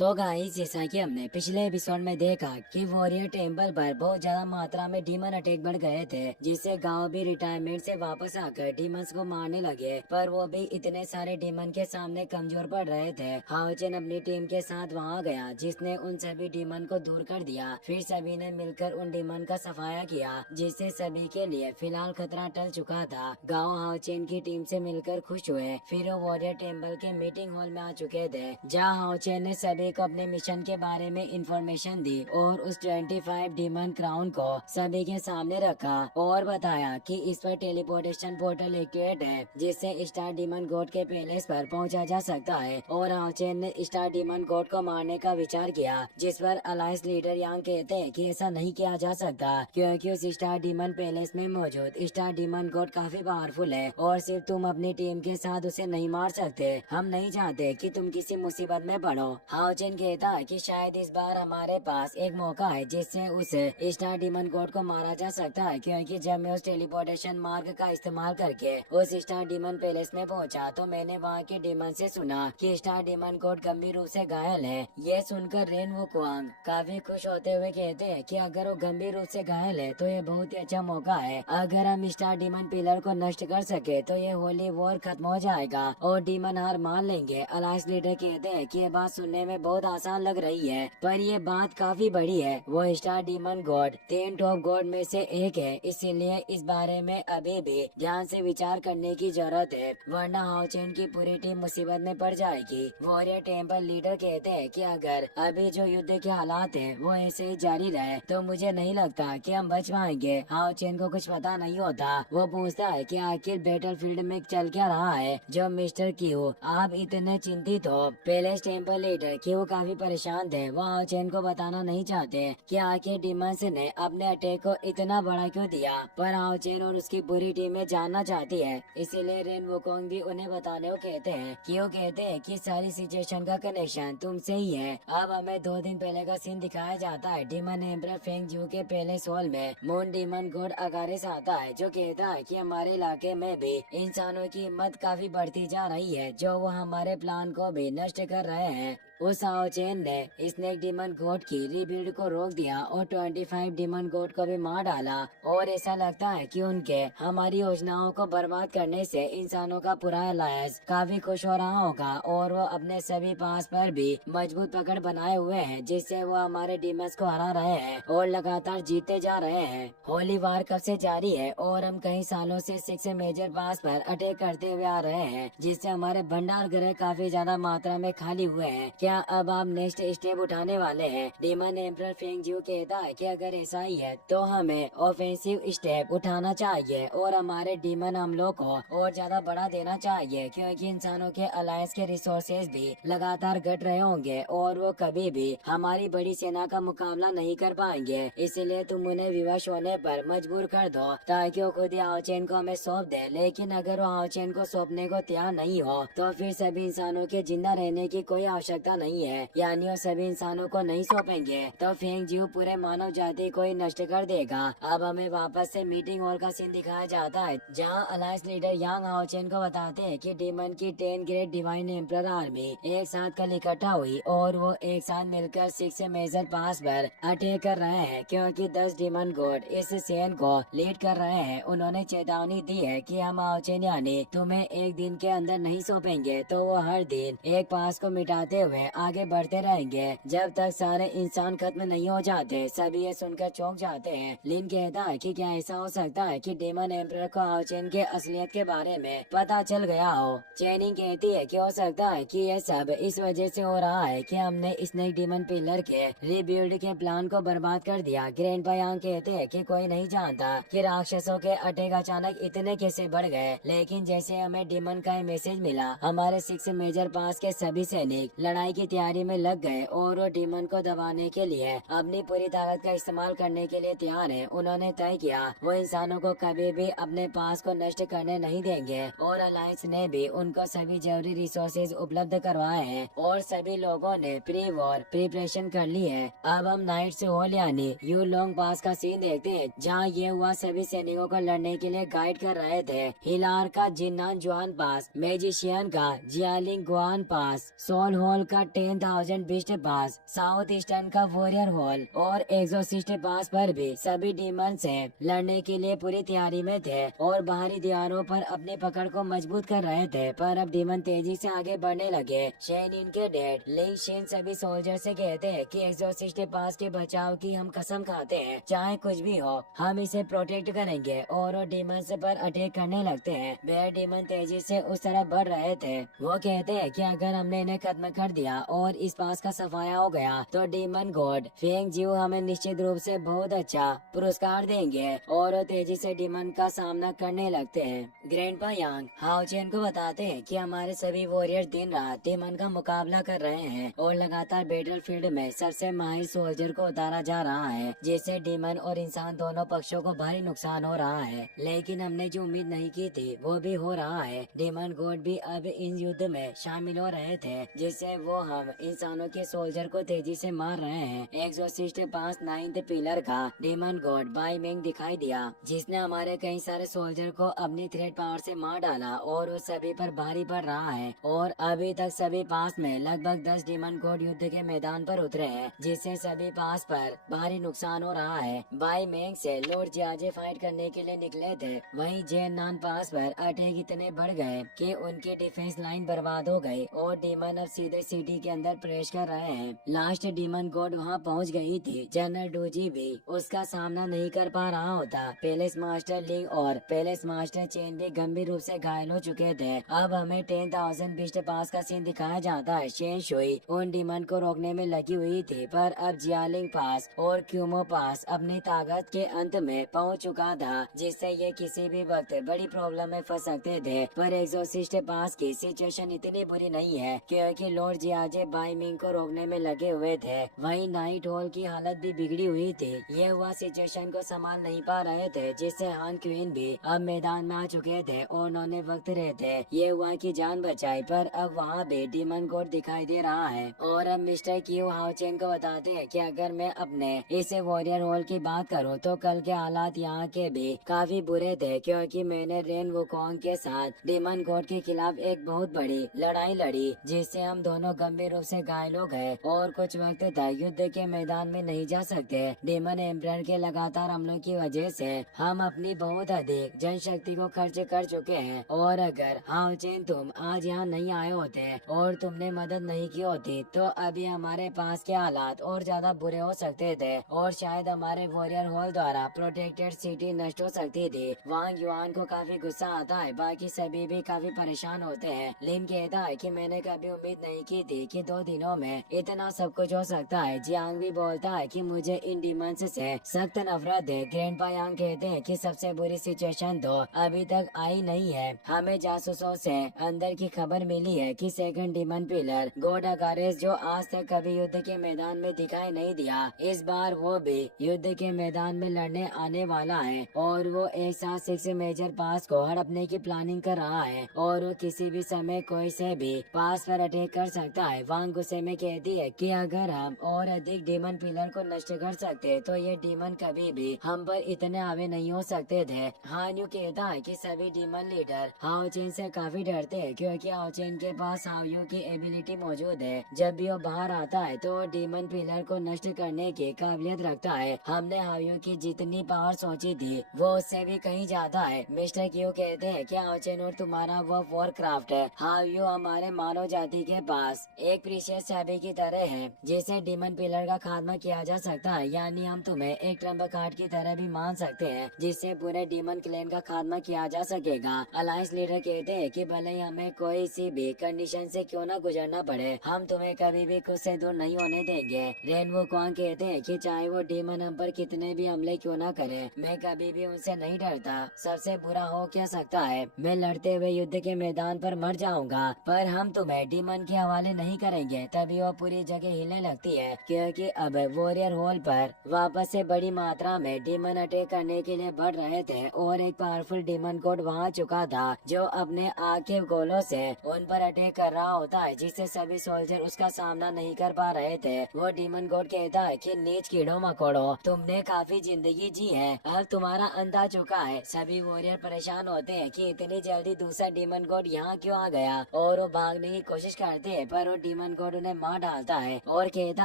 So guys, जैसा कि हमने पिछले एपिसोड में देखा कि वॉरियर टेम्पल पर बहुत ज्यादा मात्रा में डीमन अटैक बढ़ गए थे, जिससे गांव भी रिटायरमेंट से वापस आकर डीमंस को मारने लगे। पर वो भी इतने सारे डीमन के सामने कमजोर पड़ रहे थे। हाओचेन अपनी टीम के साथ वहां गया, जिसने उन सभी डीमन को दूर कर दिया। फिर सभी ने मिलकर उन डीमन का सफाया किया, जिससे सभी के लिए फिलहाल खतरा टल चुका था। गाँव हाओचेन की टीम से मिलकर खुश हुए। फिर वो वॉरियर टेम्पल के मीटिंग हॉल में आ चुके थे, जहाँ हाओचेन ने सभी को अपने मिशन के बारे में इंफॉर्मेशन दी और उस 25 डीमन क्राउन को सभी के सामने रखा और बताया कि इस पर टेलीपोर्टेशन पोर्टल एक्टिवेट है, जिससे स्टार डीमन गॉड के पैलेस पर पहुंचा जा सकता है। और हाओचेन ने स्टार डीमन गॉड को मारने का विचार किया, जिस पर अलायंस लीडर यांग कहते हैं कि ऐसा नहीं किया जा सकता, क्योंकि उस स्टार डीमन पैलेस में मौजूद स्टार डीमन गॉड काफी पावरफुल है और सिर्फ तुम अपनी टीम के साथ उसे नहीं मार सकते। हम नहीं चाहते कि तुम किसी मुसीबत में पड़ो। हाओचेन कहता है कि शायद इस बार हमारे पास एक मौका है जिससे उस स्टार डीमन गॉड को मारा जा सकता है, क्योंकि जब मैं उस टेलीपोर्टेशन मार्ग का इस्तेमाल करके उस स्टार डीमन पैलेस में पहुंचा, तो मैंने वहां के डीमन से सुना कि स्टार डीमन गॉड गंभीर रूप से घायल है। ये सुनकर रेन वुकुआंग काफी खुश होते हुए कहते हैं कि अगर वो गंभीर रूप से घायल है तो ये बहुत ही अच्छा मौका है। अगर हम स्टार डीमन पिलर को नष्ट कर सके तो ये होली वॉर खत्म हो जाएगा और डीमन हार मान लेंगे। अलायंस लीडर कहते हैं कि ये बात सुनने में बहुत आसान लग रही है, पर ये बात काफी बड़ी है। वो star demon God 10 top God में से एक है, इसीलिए इस बारे में अभी भी ध्यान से विचार करने की जरूरत है, वरना हाओचेन की पूरी टीम मुसीबत में पड़ जाएगी। वॉरियर टेम्पल लीडर कहते हैं कि अगर अभी जो युद्ध के हालात है वो ऐसे ही जारी रहे तो मुझे नहीं लगता कि हम बच पाएंगे। हाओचेन को कुछ पता नहीं होता। वो पूछता है कि आखिर बैटलफील्ड में चल क्या रहा है जो मिस्टर क्यू आप इतने चिंतित हो। पैलेस टेम्पल लीडर क्यू काफी परेशान थे। वो हाओचेन को बताना नहीं चाहते कि आखिर डीमंस ने अपने अटैक को इतना बड़ा क्यों दिया, पर हाओचेन और उसकी पूरी टीमें जानना चाहती है, इसीलिए रेन वुकोंग भी उन्हें बताने को कहते हैं। क्यों कहते हैं कि सारी सिचुएशन का कनेक्शन तुमसे ही है। अब हमें 2 दिन पहले का सीन दिखाया जाता है। डीमन एम्परर फेंग जू के पैलेस हॉल में मून डीमन गॉड अगारिस आता है, जो कहता है कि हमारे इलाके में भी इंसानों की हिम्मत काफी बढ़ती जा रही है, जो वो हमारे प्लान को भी नष्ट कर रहे हैं। उस हाओचेन ने स्नेक डीमन गॉड की रीबिल्ड को रोक दिया और 25 डीमन गॉड को भी मार डाला, और ऐसा लगता है कि उनके हमारी योजनाओं को बर्बाद करने से इंसानों का पूरा अलायंस काफी खुश हो रहा होगा, और वो अपने सभी पास पर भी मजबूत पकड़ बनाए हुए हैं, जिससे वो हमारे डीमंस को हरा रहे हैं और लगातार जीते जा रहे हैं। होली वार कब से जारी है और हम कई सालों से 6 मेजर पास पर अटैक करते हुए आ रहे हैं, जिससे हमारे भंडार गृह काफी ज्यादा मात्रा में खाली हुए हैं। क्या अब आप नेक्स्ट स्टेप उठाने वाले हैं? डीमन एम्परर फेंग जू कहता है कि अगर ऐसा ही है तो हमें ऑफेंसिव स्टेप उठाना चाहिए और हमारे डीमन हमलों को और ज्यादा बढ़ा देना चाहिए, क्योंकि इंसानों के अलायंस के रिसोर्सेज भी लगातार घट रहे होंगे और वो कभी भी हमारी बड़ी सेना का मुकाबला नहीं कर पाएंगे। इसलिए तुम उन्हें विवश होने पर मजबूर कर दो ताकि वो खुद हाओचेन को हमें सौंप दे। लेकिन अगर वो हाओचेन को सौंपने को तैयार नहीं हो तो फिर सभी इंसानों के जिंदा रहने की कोई आवश्यकता नहीं है, यानी वो सभी इंसानों को नहीं सौंपेंगे तो फेंग जू पूरे मानव जाति को ही नष्ट कर देगा। अब हमें वापस से मीटिंग हॉल का सीन दिखाया जाता है, जहां अलायंस लीडर यांग हाओचेन को बताते हैं कि डीमन की 10 ग्रेट डिवाइन एम्परर आर्मी एक साथ कल इकट्ठा हुई और वो एक साथ मिलकर 6 मेजर पास पर अटैक कर रहे हैं, क्योंकि 10 डीमन गॉड इस सेन को लीड कर रहे हैं। उन्होंने चेतावनी दी है कि हम हाओचेन यानी तुम्हें एक दिन के अंदर नहीं सौंपेंगे, तो वो हर दिन एक पास को मिटाते हुए आगे बढ़ते रहेंगे जब तक सारे इंसान खत्म नहीं हो जाते। सभी ये सुनकर चौंक जाते हैं। लिन कहता है कि क्या ऐसा हो सकता है कि डीमन एम्परर को हाओचेन के असलियत के बारे में पता चल गया हो। चेनिंग कहती है कि हो सकता है कि यह सब इस वजह से हो रहा है कि हमने स्नेक डीमन पिलर के रीबिल्ड के प्लान को बर्बाद कर दिया। ग्रैंडपा यांग कहते हैं कि कोई नहीं जानता कि राक्षसों के अटैक अचानक इतने कैसे बढ़ गए, लेकिन जैसे हमें डीमन का मैसेज मिला, हमारे 6 मेजर पास के सभी सैनिक लड़ाई की तैयारी में लग गए और वो डीमन को दबाने के लिए अपनी पूरी ताकत का इस्तेमाल करने के लिए तैयार है। उन्होंने तय किया वो इंसानों को कभी भी अपने पास को नष्ट करने नहीं देंगे, और अलायंस ने भी उनको सभी जरूरी रिसोर्सेज उपलब्ध करवाए हैं और सभी लोगों ने प्री वॉर प्रिपरेशन कर ली है। अब हम नाइट्स हॉल यानी यू लॉन्ग पास का सीन देखते हैं, जहाँ ये हुआ सभी सैनिकों को लड़ने के लिए गाइड कर रहे थे। हिलार का जिन्नान जुआन पास, मैजिशियन का जियालिंग गुआन पास, सोल हॉल का का 10,000 बिस्ट पास, साउथ ईस्टर्न का वॉरियर हॉल और एक्सोसिस्ट पास पर भी सभी डीमन से लड़ने के लिए पूरी तैयारी में थे और बाहरी दीवारों पर अपनी पकड़ को मजबूत कर रहे थे। पर अब डीमन तेजी से आगे बढ़ने लगे। शेन इनके डैड लिंग शेन सभी सोल्जर से कहते हैं कि एक्सोसिस्ट पास के बचाव की हम कसम खाते हैं, चाहे कुछ भी हो हम इसे प्रोटेक्ट करेंगे। और वो डीमन पर अटैक करने लगते हैं। वे डीमन तेजी से उस तरफ बढ़ रहे थे। वो कहते हैं कि अगर हमने इन्हें खत्म कर दिया और इस पास का सफाया हो गया तो डीमन गॉड फेंग जियो हमें निश्चित रूप से बहुत अच्छा पुरस्कार देंगे। और वो तेजी से डीमन का सामना करने लगते हैं। ग्रैंडपा यांग हाओ चेन को बताते हैं कि हमारे सभी वॉरियर दिन रात डीमन का मुकाबला कर रहे हैं और लगातार बैटलफील्ड में सबसे माहिर सोल्जर को उतारा जा रहा है, जिससे डीमन और इंसान दोनों पक्षों को भारी नुकसान हो रहा है। लेकिन हमने जो उम्मीद नहीं की थी वो भी हो रहा है। डीमन गॉड भी अब इन युद्ध में शामिल हो रहे थे, जिससे वो हम इंसानों के सोल्जर को तेजी से मार रहे हैं। एक्सोसिस्ट पास 9th पिलर का डीमन गॉड बाई मेंग दिखाई दिया, जिसने हमारे कई सारे सोल्जर को अपनी थ्रेड पावर से मार डाला और उस सभी पर भारी पड़ रहा है। और अभी तक सभी पास में लगभग 10 डीमन गॉड युद्ध के मैदान पर उतरे हैं, जिससे सभी पास पर भारी नुकसान हो रहा है। बाई मेंग से लॉर्ड जियाजे फाइट करने के लिए निकले थे, वहीं जेन नान पास पर अटैक इतने बढ़ गए कि उनकी डिफेंस लाइन बर्बाद हो गई और डीमन अब सीधे सिटी के अंदर प्रवेश कर रहे हैं। लास्ट डीमन गॉड वहां पहुंच गई थी। जनरल डूजी भी उसका सामना नहीं कर पा रहा होता। पैलेस मास्टर लिंग और पैलेस मास्टर चेन भी गंभीर रूप से घायल हो चुके थे। अब हमें 10,000 बिस्ट पास का सीन दिखाया जाता है। शेन शुई उन डीमन को रोकने में लगी हुई थी, पर अब जियालिंग पास और क्यूमो पास अपनी ताकत के अंत में पहुंच चुका था, जिससे ये किसी भी वक्त बड़ी प्रॉब्लम में फंस सकते थे। पर एक्सोसिस्ट पास की सिचुएशन इतनी बुरी नहीं है, क्योंकि लॉर्ड जियाजे बाई मिंग को रोकने में लगे हुए थे। वहीं नाइट हॉल की हालत भी बिगड़ी हुई थी। ये हुआ सिचुएशन को संभाल नहीं पा रहे थे, जिससे हान क्वीन भी अब मैदान में आ चुके थे और उन्होंने वक्त रहते ये हुआ की जान बचाई। पर अब वहाँ भी डीमन गॉड दिखाई दे रहा है। और अब मिस्टर क्यू हाउचेन को बताते हैं कि अगर मैं अपने इस वॉरियर हॉल की बात करूं तो कल के हालात यहाँ के भी काफी बुरे थे, क्योंकि मैंने रेन वुकोंग के साथ डीमन गॉड के खिलाफ एक बहुत बड़ी लड़ाई लड़ी, जिससे हम दोनों गंभीर रूप से घायल हो गए और कुछ वक्त तक युद्ध के मैदान में नहीं जा सकते। डीमन एम्परर के लगातार हमलों की वजह से हम अपनी बहुत अधिक जनशक्ति को खर्च कर चुके हैं। और अगर हाउचेन तुम आज यहाँ नहीं आए होते और तुमने मदद नहीं की होती तो अभी हमारे पास के हालात और ज्यादा बुरे हो सकते थे और शायद हमारे वॉरियर हॉल द्वारा प्रोटेक्टेड सिटी नष्ट हो सकती थी। वांग युआन को काफी गुस्सा आता है, बाकी सभी भी काफी परेशान होते हैं। लिन कहता है कि मैंने कभी उम्मीद नहीं की थी कि 2 दिनों में इतना सब कुछ हो सकता है। जियांग भी बोलता है कि मुझे इन डिमंस से सख्त नफरत है। ग्रैंडपा यांग कहते हैं कि सबसे बुरी सिचुएशन तो अभी तक आई नहीं है। हमें जासूसों से अंदर की खबर मिली है कि सेकंड डिमन पिलर गॉड अगारेस, जो आज तक कभी युद्ध के मैदान में दिखाई नहीं दिया, इस बार वो भी युद्ध के मैदान में लड़ने आने वाला है। और वो एक साथ 6 मेजर पास को हड़पने की प्लानिंग कर रहा है और वो किसी भी समय कोई से भी पास पर अटैक कर सकता है। वांग गुस्से में कहती है कि अगर हम और अधिक डीमन पिलर को नष्ट कर सकते तो ये डीमन कभी भी हम पर इतने आवे नहीं हो सकते थे। हान यू कहता है कि सभी डीमन लीडर हाओचेन से काफी डरते हैं, क्योंकि हाओचेन के पास हाओयू की एबिलिटी मौजूद है। जब भी वो बाहर आता है तो वो डीमन पिलर को नष्ट करने की काबिलियत रखता है। हमने हाओयू की जितनी पावर सोची थी वो उससे भी कहीं ज्यादा है। मिस्टर क्यू कहते हैं कि हाओचेन और तुम्हारा वो वॉरक्राफ्ट है हाओयू हमारे मानव जाति के पास एक प्रीशियस चाबी की तरह है, जिसे डीमन पिलर का खात्मा किया जा सकता है। यानी हम तुम्हें एक ट्रम्प कार्ड की तरह भी मान सकते हैं, जिससे पूरे डीमन क्लेन का खात्मा किया जा सकेगा। अलायंस लीडर कहते हैं कि भले ही हमें कोई सी भी कंडीशन से क्यों न गुजरना पड़े, हम तुम्हें कभी भी खुद से दूर नहीं होने देंगे। रेनवो क्वांग कहते हैं कि चाहे वो डीमन हम पर कितने भी हमले क्यों न करे, मैं कभी भी उनसे नहीं डरता। सबसे बुरा हो क्या सकता है, मैं लड़ते हुए युद्ध के मैदान पर मर जाऊंगा, पर हम तुम्हें डीमन के हवाले नहीं करेंगे। तभी वो पूरी जगह हिलने लगती है, क्योंकि अब वॉरियर हॉल पर वापस से बड़ी मात्रा में डीमन अटैक करने के लिए बढ़ रहे थे और एक पावरफुल डीमन कोड वहाँ चुका था जो अपने आग के गोलों से उन पर अटैक कर रहा होता है, जिससे सभी सोल्जर उसका सामना नहीं कर पा रहे थे। वो डीमन कोड कहता है कि नीच कीड़ो मकोड़ो, तुमने काफी जिंदगी जी है, अब तुम्हारा अंत आ चुका है। सभी वॉरियर परेशान होते हैं कि इतनी जल्दी दूसरा डीमन कोड यहाँ क्यों आ गया और वो भागने की कोशिश करते हैं, पर वो डीमन गॉड उन्हें मार डालता है और कहता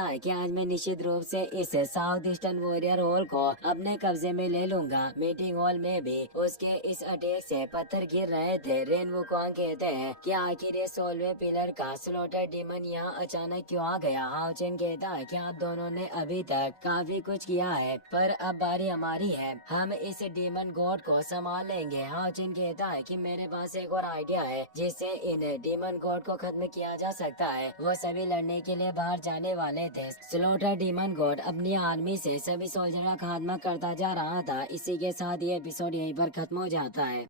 है कि आज मैं निश्चित रूप से इस साउथ ईस्टर्न वॉरियर हॉल को अपने कब्जे में ले लूंगा। मीटिंग हॉल में भी उसके इस अटैक से पत्थर गिर रहे थे। रेन वुकोंग कहते हैं कि आखिर ये 16वें पिलर का स्लॉटर डीमन यहाँ अचानक क्यों आ गया। हाओ चेन कहता है कि आप दोनों ने अभी तक काफी कुछ किया है, पर अब बारी हमारी है, हम इस डीमन गॉड को संभाल लेंगे। हाओ चेन कहता है कि मेरे पास एक और आइडिया है जिससे इन डीमन गॉड को खत्म किया जा सकता है। वो सभी लड़ने के लिए बाहर जाने वाले थे। स्लॉटर डीमन गॉड अपनी आर्मी से सभी सोल्जर का खात्मा करता जा रहा था। इसी के साथ ये एपिसोड यहीं पर खत्म हो जाता है।